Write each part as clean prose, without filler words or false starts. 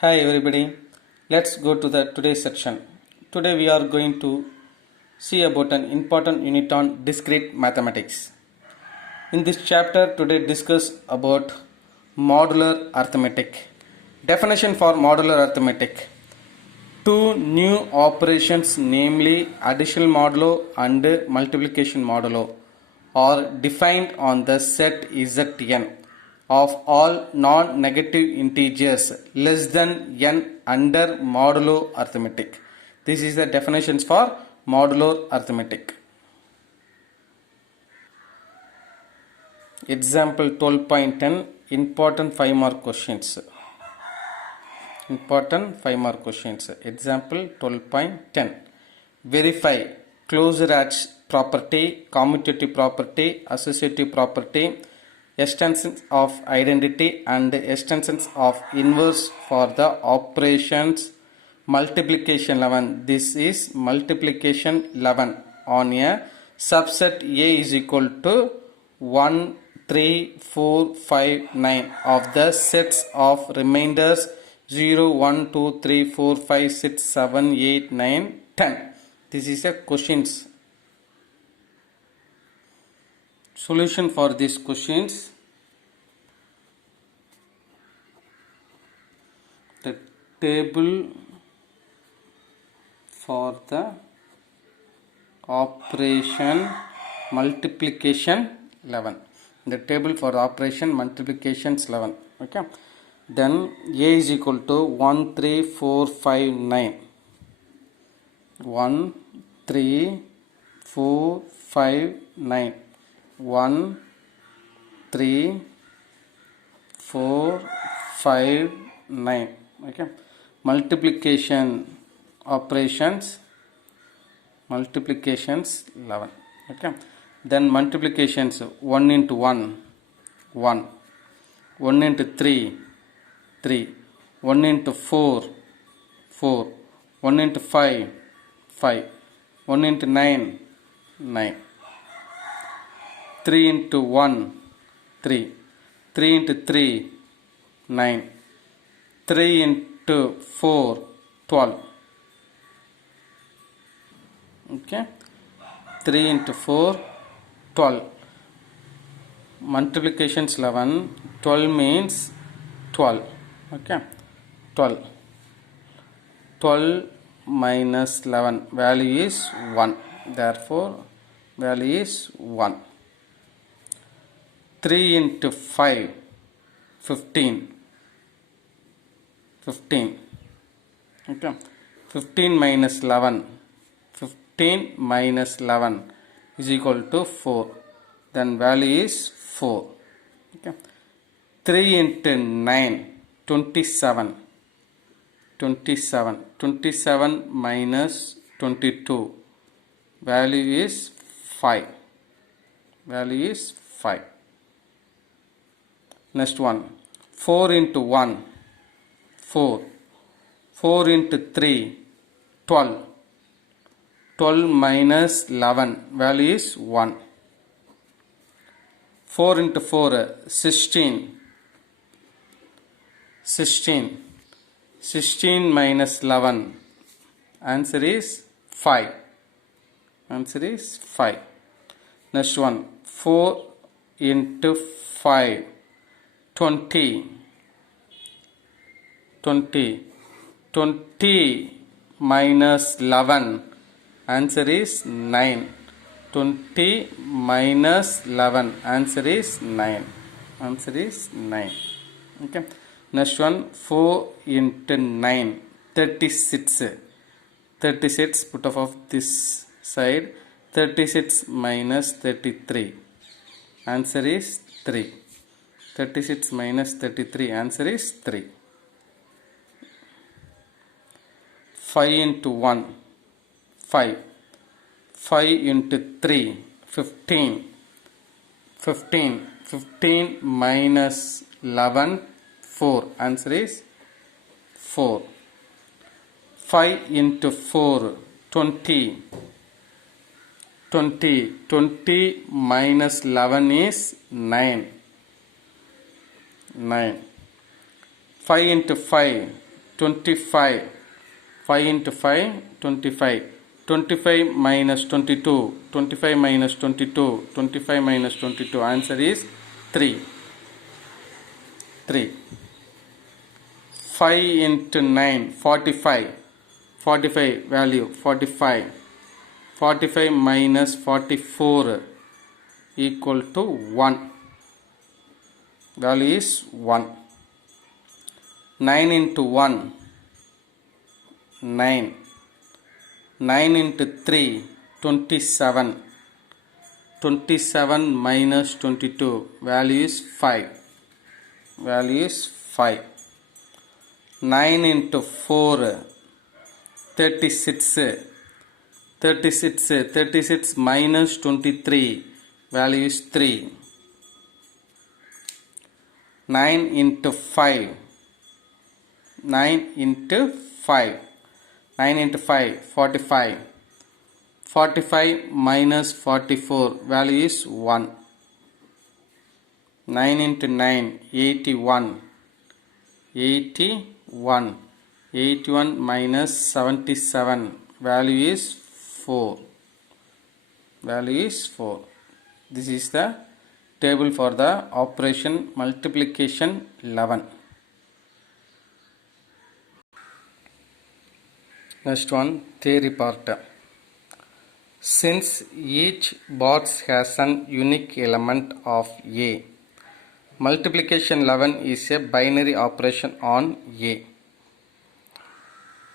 Hi everybody, let's go to the today's section. Today we are going to see about an important unit on discrete mathematics. In this chapter today discuss about modular arithmetic. Definition for modular arithmetic. Two new operations, namely addition modulo and multiplication modulo, are defined on the set Zn of all non-negative integers less than n under modulo arithmetic. This is the definitions for modular arithmetic. Example 12.10 important 5 mark questions. Important 5 mark questions. Example 12.10. Verify closure H property, commutative property, associative property, extensions of identity and extensions of inverse for the operations multiplication 11. This is multiplication 11 on a subset A is equal to 1, 3, 4, 5, 9 of the sets of remainders 0, 1, 2, 3, 4, 5, 6, 7, 8, 9, 10. This is a questions. Solution for these questions. The table for the operation multiplication 11. The table for the operation multiplications 11. Okay. Then A is equal to 1, 3, 4, 5, 9. 1, 3, 4, 5, 9. 1, 3, 4, 5, 9. Okay. Multiplication operations, multiplications 11. Okay. Then multiplications 1 into 1, 1. 1 into 3, 3. 1 into 4, 4. 1 into 5, 5. 1 into 9, 9. 3 into 1, 3. 3 into 3, 9. 3 into 4, 12. Okay. 3 into 4, 12. Multiplications 11. 12 means 12. Okay. 12. 12 minus 11. Value is 1. Therefore, value is 1. 3 into 5, 15. 15. Okay. 15 minus 11. 15 minus 11 is equal to 4. Then value is 4. Okay. 3 into 9, 27. 27. 27 minus 22. Value is 5. Value is 5. Next one. 4 into 1. 4. 4 into 3. 12. 12 minus 11. Value is 1. 4 into 4. 16. 16. 16 minus 11. Answer is 5. Answer is 5. Next one. 4 into 5. 20. 20. 20 minus 11. Answer is 9. 20 minus 11. Answer is 9. Answer is 9. Okay. Next one. 4 into 9. 36. 36. Put off of this side. 36 minus 33. Answer is 3. 36 minus 33. Answer is 3. 5 into 1. 5. 5 into 3. 15. 15. 15 minus 11. 4. Answer is 4. 5 into 4. 20. 20. 20 minus 11 is 9. 9. 5 into 5. 25. 5 into 5, 25. 25 minus 22. 25 minus 22. 25 minus 22. Answer is 3. 3. 5 into 9. 45. 45 value. 45. 45 minus 44 equal to 1. Value is 1. 9 into 1. 9. 9 into 3. 27. 27 minus 22. Value is 5. Value is 5. 9 into 4. 36. 36 minus 23. Value is 3. 9 into 5. 9 into 5. 9 into 5. 45. 45 minus 44. Value is 1. 9 into 9. 81. 81. 81 minus 77. Value is 4. Value is 4. This is the table for the operation multiplication 11. Next one, theory part. Since each box has an unique element of A, multiplication 11 is a binary operation on A.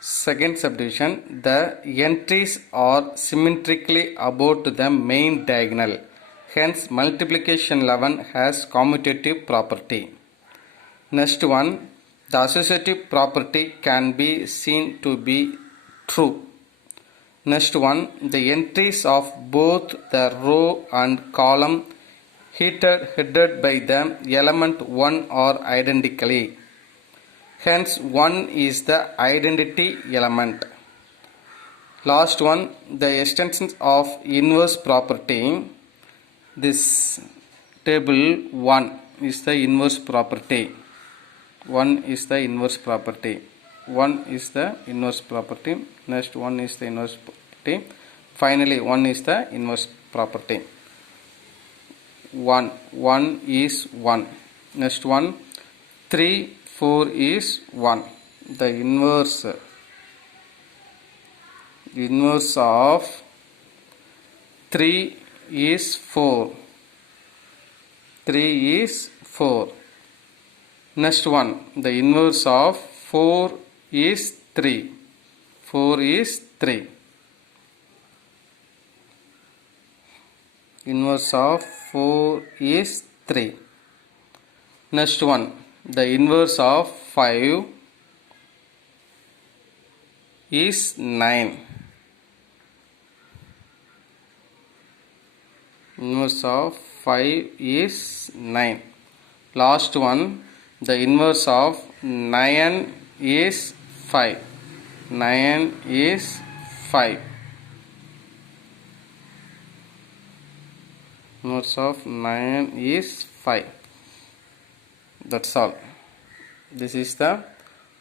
Second subdivision, the entries are symmetrically about the main diagonal. Hence, multiplication 11 has commutative property. Next one, the associative property can be seen to be true. Next one, the entries of both the row and column headed by the element 1 are identically. Hence, 1 is the identity element. Last one, the extension of inverse property. This table 1 is the inverse property. 1 is the inverse property. 1 is the inverse property. Next 1 is the inverse property. Finally 1 is the inverse property. 1 is 1. Next one, 3 4 is 1. The inverse of 3 is 4. 3 is 4. Next one, the inverse of 4 is 3. 4 is 3. Inverse of 4 is 3. Next one, the inverse of 5 is 9. Inverse of 5 is 9. Last one, the inverse of 9 is 5. 9 is 5. Inverse of 9 is 5. That's all. This is the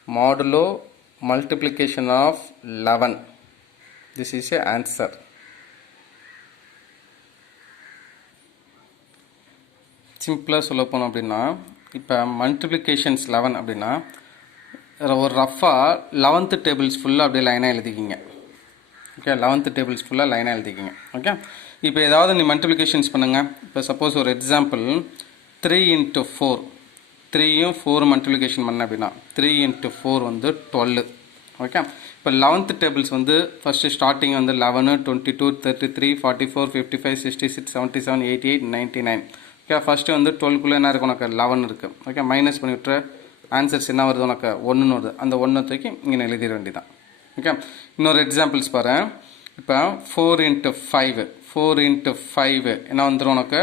modulo multiplication of 11. This is a answer. சிம்பிளாக சொல்ல போனோம் அப்படின்னா, இப்போ multiplications 11 அப்படின்னா ஒரு ரஃபாக 11th tables ஃபுல்லாக அப்படியே லைனாக எழுதிக்கிங்க. ஓகே, 11th டேபிள்ஸ் ஃபுல்லாக லைனாக எழுதிக்கிங்க. ஓகே, இப்போ ஏதாவது நீ மல்டிப்ளிகேஷன்ஸ் பண்ணுங்கள். இப்போ சப்போஸ் ஒரு எக்ஸாம்பிள் 3 into 4, 3யும் 4 மல்டிப்ளிகேஷன் பண்ண அப்படின்னா 3 into 4 வந்து 12. ஓகே, இப்போ 11th டேபிள்ஸ் வந்து ஃபஸ்ட்டு ஸ்டார்டிங் வந்து 11, 22, 33, 44, 55, 66, 77, 88, 99. ஓகே, ஃபஸ்ட்டு வந்து 12குள்ளே என்ன இருக்குது உனக்கு 11 இருக்குது. ஓகே, மைனஸ் பண்ணிவிட்டு ஆன்சர்ஸ் என்ன வருது உனக்கு 1ன்னு வருது. அந்த 1 தூக்கி இங்கே எழுதிட வேண்டியதான். ஓகே, இன்னொரு எக்ஸாம்பிள்ஸ் பாரு. இப்போ 4 into 5, 4 into 5 என்ன வந்துடும் உனக்கு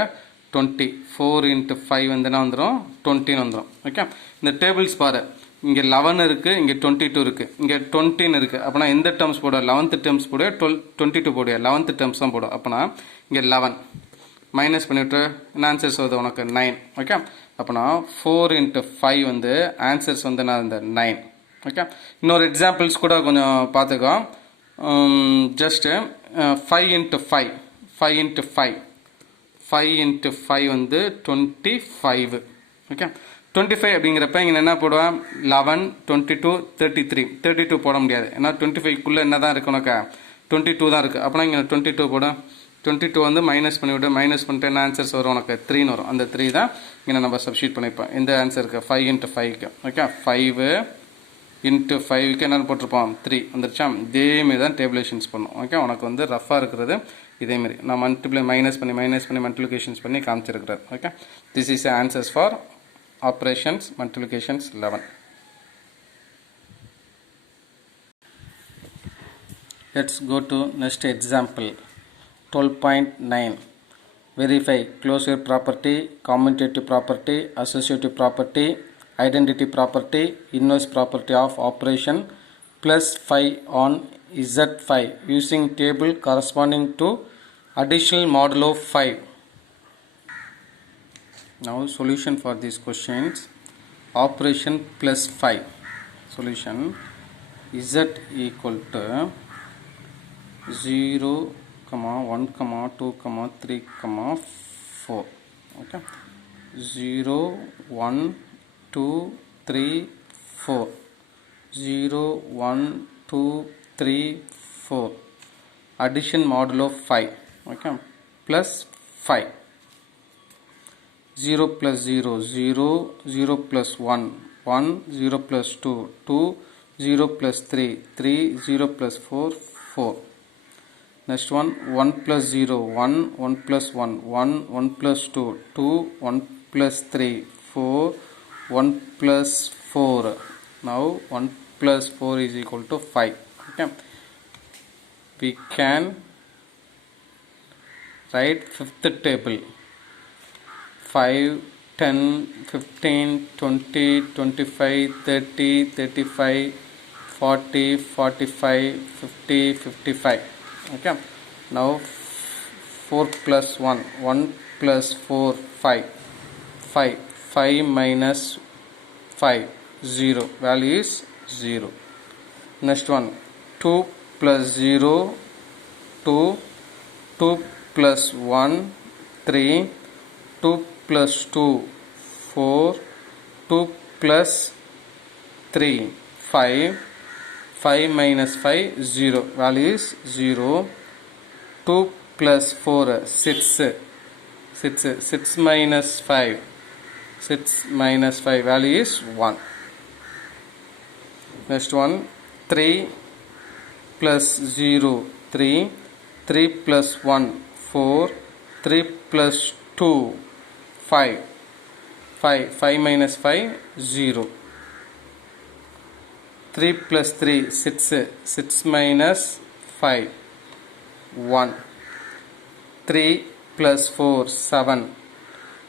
20. 4 into 5 வந்து என்ன வந்துடும் 20ன்னு வந்துடும். ஓகே, இந்த டேபிள்ஸ் பாரு, இங்கே 11 இருக்குது, இங்கே 22 இருக்குது, இங்கே 20ன்னு இருக்குது. அப்போனா எந்த டேர்ம்ஸ் போட 11th டேர்ம்ஸ் போட 22 போட 11th டேர்ம்ஸ் தான் போடும். அப்போனா இங்கே 11 மைனஸ் பண்ணிவிட்டு என்ன ஆன்சர்ஸ் வருது உனக்கு 9. ஓகே, அப்போனா 4 into 5 வந்து ஆன்சர்ஸ் வந்து என்ன இந்த 9. ஓகே, இன்னொரு எக்ஸாம்பிள்ஸ் கூட கொஞ்சம் பார்த்துக்கோ. ஜஸ்ட்டு 5 into 5 5 into 5 5 into 5 வந்து 25. ஓகே, 25 அப்படிங்கிறப்ப இங்கே என்ன போடுவேன், 11 22 33 32 போட முடியாது, ஏன்னா 25க்குள்ளே என்ன தான் இருக்கு உனக்கு, 22 தான் இருக்குது. அப்போனா இங்கே 22 போட, 22 வந்து மைனஸ் பண்ணிவிட்டு, மைனஸ் பண்ணிட்டு என்ன ஆன்சர்ஸ் வரும் உனக்கு, 3ன்னு வரும். அந்த 3 தான் இங்கே நம்ம சப்ஸ்டியூட் பண்ணிப்போம் இந்த ஆன்சருக்கு 5 into 5க்கு. ஓகே, 5 into 5க்கு என்னென்னு போட்டிருப்போம், 3 வந்துருச்சா. இதேமாரி தான் டேபிளேஷன்ஸ் பண்ணும். ஓகே, உனக்கு வந்து ரஃபாக இருக்கிறது இதேமாரி நான் மைனஸ் பண்ணி மல்டிப்ளிகேஷன்ஸ் பண்ணி காமிச்சிருக்கிறார். Okay, this is answers for operations multiplications 11. Let's go to next example. 12.9. Verify closure property, commutative property, associative property, identity property, inverse property of operation plus phi on z phi using table corresponding to additional modulo phi. Now solution for these questions. Operation plus phi. Solution z equal to 0, 1, 2, 3, 4. Okay, 0, 1, 2, 3, 4. 0, 1, 2, 3, 4. Addition modulo 5. Okay, plus 5. 0 plus 0, 0, 0 plus 1, 1, 0 plus 2, 2, 0 plus 3, 3, 0 plus 4, 4. Next one, 1 plus 0, 1, 1 plus 1, 1, 1 plus 2, 2, 1 plus 3, 4, 1 plus 4. Now 1 plus 4 is equal to 5. Okay, we can write fifth table. 5, 10, 15, 20, 25, 30, 35, 40, 45, 50, 55. Okay, now 4 plus 1, 1 plus 4, 5, 5, 5 minus 5, 0, value is 0. Next one, 2 plus 0, 2, 2 plus 1, 3, 2 plus 2, 4, 2 plus 3, 5, 5 minus 5, 0, value is 0. 2 plus 4, 6, 6 minus 5, 6 minus 5, value is 1. Next one, 3 plus 0, 3, 3 plus 1, 4, 3 plus 2, 5, 5 minus 5, 0. 3 plus 3, 6, 6 minus 5, 1. 3 plus 4, 7,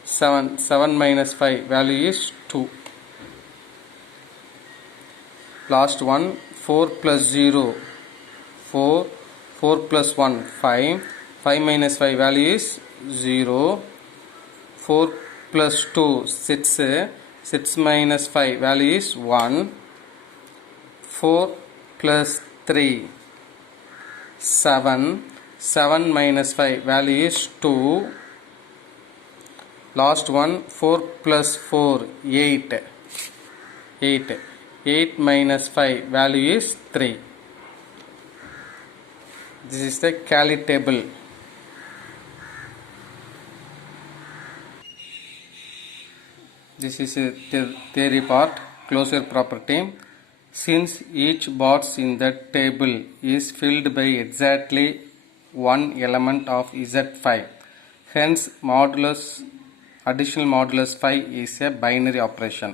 7 minus 5, value is 2. Last one, 4 plus 0, 4, 4 plus 1, 5, 5 minus 5, value is 0. 4 plus 2, 6, 6 minus 5, value is 1. 4 plus 3, 7, 7 minus 5, value is 2. Last one, 4 plus 4, 8, 8 minus 5, value is 3. This is the Cali table. This is a theory part, closure property. Since each box in the table is filled by exactly one element of Z5, hence additional modulus phi is a binary operation.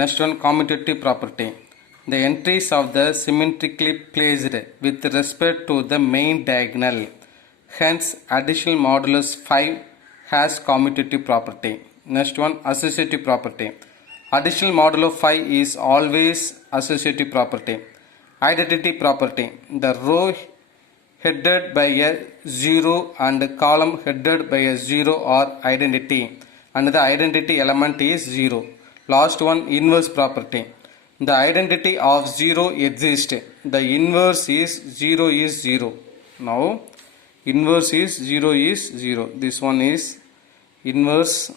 Next one, commutative property. The entries of the symmetrically placed with respect to the main diagonal, hence additional modulus phi has commutative property. Next one, associative property. Additional modulo phi is always associative property. Identity property. The row headed by a 0 and the column headed by a 0 are identity and the identity element is 0. Last one, inverse property. The identity of 0 exists. The inverse is 0 is 0. Now inverse is 0 is 0. This one is inverse.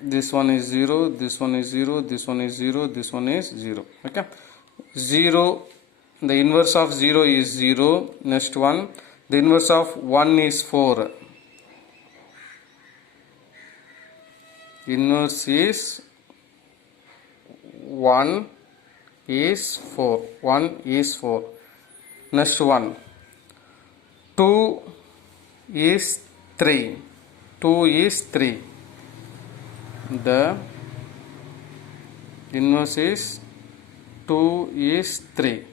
This one is 0. This one is 0. This one is 0. This one is 0. Okay. 0. The inverse of 0 is 0. Next one. The inverse of 1 is 4. Inverse is 1 is 4. 1 is 4. Next one. 2 is 3. 2 is 3. The inverse is 2 is 3.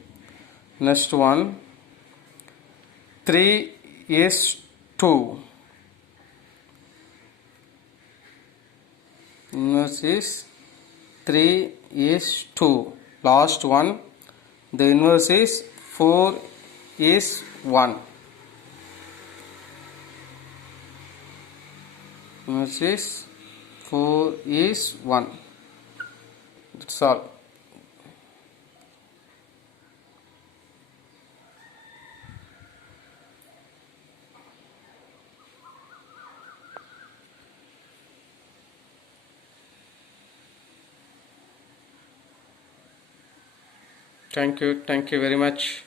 Next one. 3 is 2. Inverse is 3 is 2. Last one. The inverse is 4 is 1. Inverse is 4 is 1. That's all. Thank you very much.